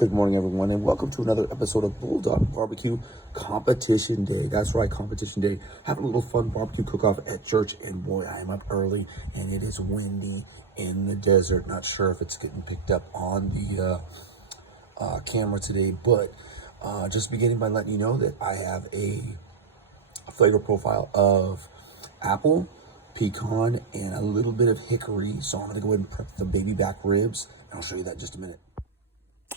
Good morning, everyone, and welcome to another episode of Bulldog Barbecue Competition Day. That's right, Competition Day. Having a little fun barbecue cook-off at church, and boy, I am up early, and it is windy in the desert. Not sure if it's getting picked up on the camera today, but just beginning by letting you know that I have a flavor profile of apple, pecan, and a little bit of hickory. So I'm gonna go ahead and prep the baby back ribs, and I'll show you that in just a minute.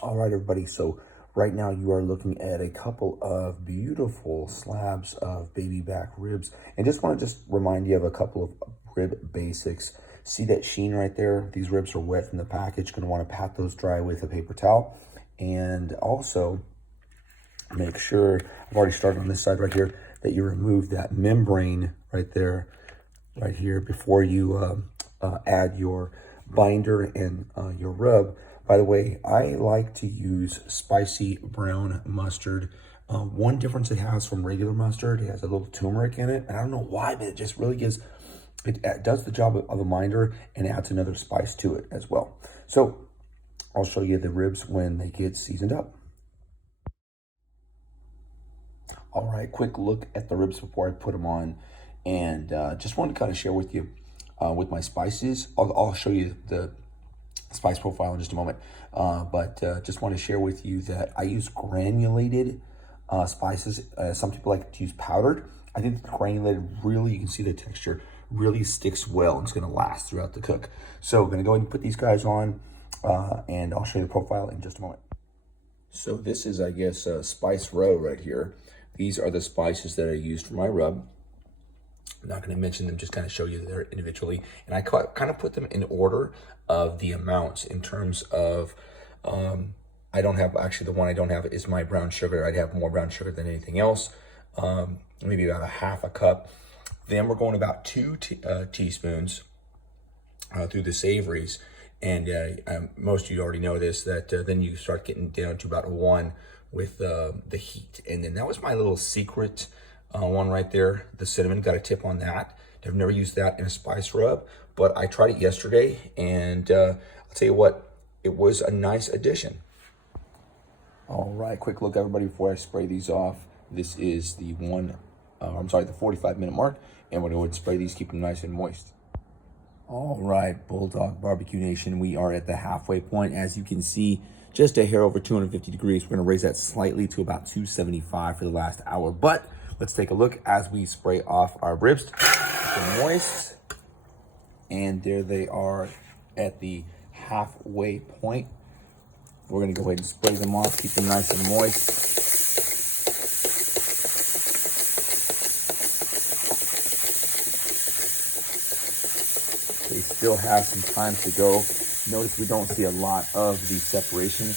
All right, everybody, so right now you are looking at a couple of beautiful slabs of baby back ribs, and just want to remind you of a couple of rib basics. See that sheen right there? These ribs are wet from the package. Going to want to pat those dry with a paper towel, and also make sure, I've already started on this side right here, that you remove that membrane right there, right here, before you add your binder and your rub. By the way, I like to use spicy brown mustard. One difference it has from regular mustard, it has a little turmeric in it. And I don't know why, but it just really gives, it does the job of a binder and adds another spice to it as well. So I'll show you the ribs when they get seasoned up. All right, quick look at the ribs before I put them on. And just wanted to kind of share with you with my spices. I'll show you the spice profile in just a moment, but just want to share with you that I use granulated spices. Some people like to use powdered. I think the granulated really, you can see the texture really sticks well and it's going to last throughout the cook. So we're going to go ahead and put these guys on, and I'll show you the profile in just a moment. So this is, I guess, spice row right here. These are the spices that I used for my rub. I'm not going to mention them, just kind of show you there individually. And I kind of put them in order of the amounts in terms of, I don't have, actually the one I don't have is my brown sugar. I'd have more brown sugar than anything else, maybe about a half a cup. Then we're going about 2 teaspoons through the savories. And most of you already know this, that then you start getting down to about 1 with the heat. And then that was my little secret one right there, the cinnamon. Got a tip on that. I've never used that in a spice rub, but I tried it yesterday, and I'll tell you what, it was a nice addition. All right, quick look, everybody, before I spray these off. This is the the 45-minute mark, and we're going to spray these, keep them nice and moist. All right, Bulldog Barbecue Nation, we are at the halfway point. As you can see, just a hair over 250 degrees. We're going to raise that slightly to about 275 for the last hour, but let's take a look as we spray off our ribs. They're moist, and there they are at the halfway point. We're going to go ahead and spray them off, keep them nice and moist. They still have some time to go. Notice we don't see a lot of the separation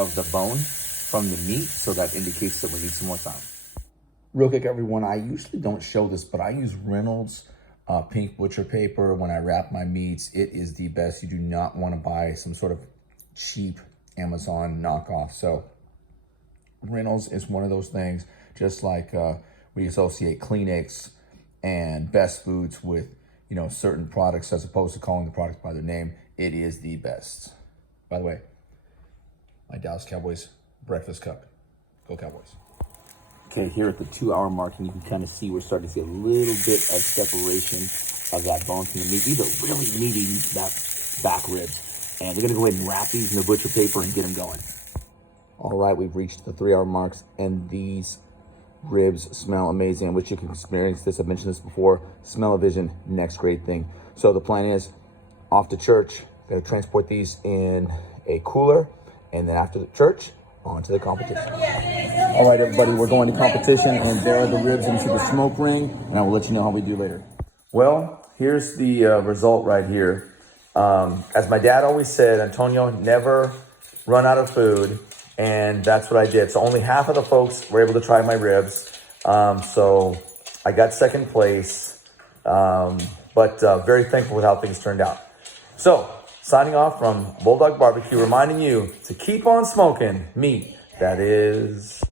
of the bone from the meat, so that indicates that we need some more time. Real quick, everyone, I usually don't show this, but I use Reynolds pink butcher paper when I wrap my meats. It is the best. You do not want to buy some sort of cheap Amazon knockoff. So Reynolds is one of those things, just like we associate Kleenex and Best Foods with, you know, certain products as opposed to calling the products by their name. It is the best. By the way, my Dallas Cowboys breakfast cup. Go Cowboys. Okay, here at the 2-hour mark, and you can kind of see we're starting to see a little bit of separation of that bone from the meat. These are really meaty back ribs. And we're going to go ahead and wrap these in the butcher paper and get them going. All right, we've reached the 3-hour marks, and these ribs smell amazing. I wish you could experience this. I've mentioned this before. Smell-o-vision, next great thing. So the plan is, off to church, going to transport these in a cooler, and then after the church, on to the competition. All right, everybody, we're going to competition, and there are the ribs into the smoke ring, and I will let you know how we do later. Well, here's the result right here. As my dad always said, Antonio, never run out of food, and that's what I did. So only half of the folks were able to try my ribs. So I got second place, but very thankful with how things turned out. So, signing off from Bulldog Barbecue, reminding you to keep on smoking meat that is